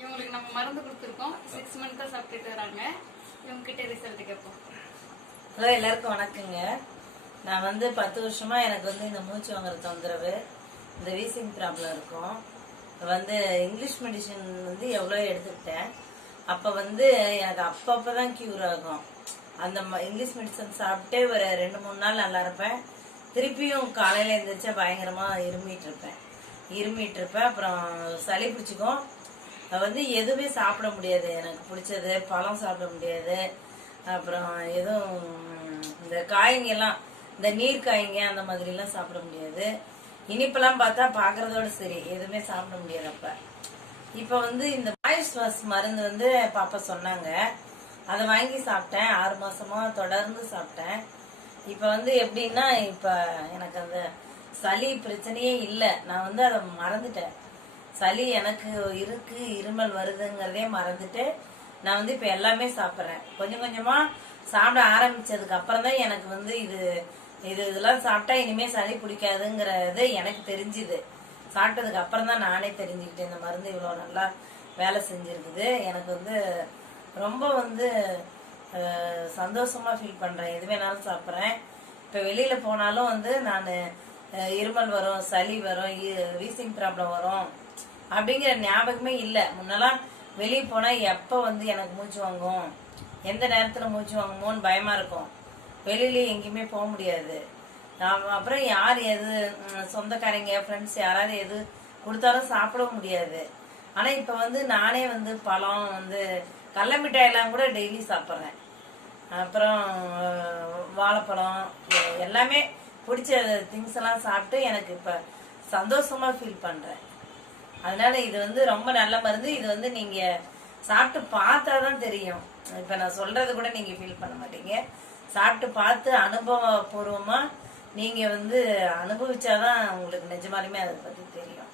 இவங்களுக்கு நம்ம மருந்து கொடுத்துருக்கோம். 6 மந்த்தாக சாப்பிட்டுட்டு வராங்க. இவங்ககிட்ட ரிசல்ட் கேட்போம். ஹலோ, எல்லாருக்கும் வணக்கங்க. நான் 10 வருஷமா எனக்கு இந்த மூச்சு வாங்குற தொந்தரவு, இந்த வீசிங் ப்ராப்ளம் இருக்கும். இங்கிலீஷ் மெடிசன் எவ்வளோ எடுத்துக்கிட்டேன். அப்போ எனக்கு அப்பப்பதான் கியூர் ஆகும். அந்த இங்கிலீஷ் மெடிசன் சாப்பிட்டே ஒரு 2-3 நாள் நல்லா இருப்பேன். திருப்பியும் காலையில எழுந்திரிச்சா பயங்கரமா இருமிட்டு இருப்பேன். அப்புறம் சளி பிடிச்சிக்கும். எதுவுமே சாப்பிட முடியாது. எனக்கு பிடிச்சது பழம் சாப்பிட முடியாது. அப்புறம் எதுவும் இந்த காய்ங்க எல்லாம், இந்த நீர் காய்ங்க அந்த மாதிரி எல்லாம் சாப்பிட முடியாது. இனிப்பெல்லாம் பார்த்தா பாக்குறதோட சரி, எதுவுமே சாப்பிட முடியாது. அப்ப இப்ப இந்த வாய்ஸ் வாஷ் மருந்து பாப்பா சொன்னாங்க. அதை வாங்கி சாப்பிட்டேன். 6 மாசமா தொடர்ந்து சாப்பிட்டேன். இப்ப எப்படின்னா, இப்ப எனக்கு அந்த சளி பிரச்சனையே இல்லை. நான் அதை மறந்துட்டேன். சளி எனக்கு இருக்கு, இருமல் வருதுங்கிறதே மறந்துட்டு நான் இப்ப எல்லாமே சாப்பிட்றேன். கொஞ்சம் கொஞ்சமா சாப்பிட ஆரம்பிச்சதுக்கு அப்புறம் தான் எனக்கு இதெல்லாம் சாப்பிட்டா இனிமே சளி பிடிக்காதுங்கிறது எனக்கு தெரிஞ்சுது. சாப்பிட்டதுக்கு அப்புறம் தான் நானே தெரிஞ்சுக்கிட்டேன் இந்த மருந்து இவ்வளவு நல்லா வேலை செஞ்சிருக்குது. எனக்கு ரொம்ப சந்தோஷமா ஃபீல் பண்றேன். எது வேணாலும் சாப்பிட்றேன். இப்ப வெளியில போனாலும் நான் இருமல் வரும், சளி வரும், வீசிங் ப்ராப்ளம் வரும் அப்படிங்கிற ஞாபகமே இல்லை. முன்னெல்லாம் வெளியே போனா எப்ப எனக்கு மூச்சு வாங்கும், எந்த நேரத்துல மூச்சு வாங்குமோன்னு பயமா இருக்கும். வெளியிலயே எங்கேயுமே போக முடியாது. அப்புறம் யார் எது சொந்தக்காரங்க ஃப்ரெண்ட்ஸ் யாராவது எது கொடுத்தாலும் சாப்பிட முடியாது. ஆனா இப்ப நானே பழம் கடல மிட்டாய் எல்லாம் கூட டெய்லி சாப்பிட்றேன். அப்புறம் வாழைப்பழம் எல்லாமே பிடிச்ச திங்ஸ் எல்லாம் சாப்பிட்டு எனக்கு இப்ப சந்தோஷமா ஃபீல் பண்றேன். அதனால இது ரொம்ப நல்ல மருந்து. இது நீங்க சாப்பிட்டு பார்த்தாதான் தெரியும். இப்ப நான் சொல்றது கூட நீங்க ஃபீல் பண்ண மாட்டீங்க. சாப்பிட்டு பார்த்து அனுபவபூர்வமா நீங்க அனுபவிச்சாதான் உங்களுக்கு நிஜமாலுமே அதை பத்தி தெரியும்.